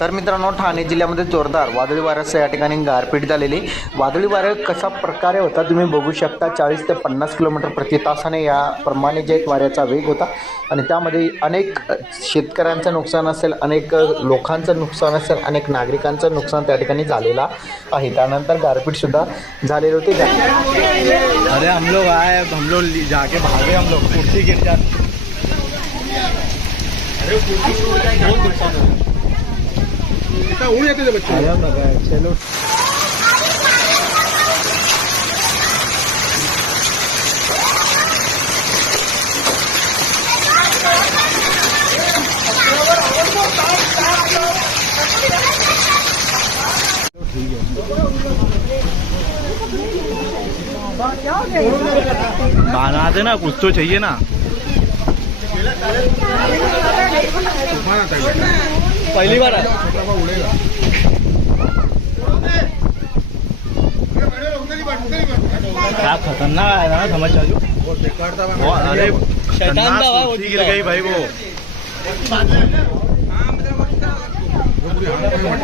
तर मित्रांनो ठाणे जिल्ह्यामध्ये जोरदार वादळी वाऱ्यासह या ठिकाणी गारपीट झालेली. वादळी वारं कशा प्रकारे होता तुम्ही बघू शकता. चाळीस ते पन्नास किलोमीटर प्रति तासाने या प्रमाणे जे वाऱ्याचा वेग होता आणि त्यामध्ये अनेक शेतकऱ्यांचं नुकसान असेल अनेक लोकांचं नुकसान असेल अनेक नागरिकांचं नुकसान त्या ठिकाणी झालेलं आहे. त्यानंतर गारपीटसुद्धा झालेली होती. अरे हम लोग आए हम लोग जाके भागे हम लोग. कुर्सी गिर अरे हम लोग आए, चलो बना दे ना कुछ तो चाहिए ना पहली बार है क्या खतरनाक था ना समझ चालू गिर गई भाई वो.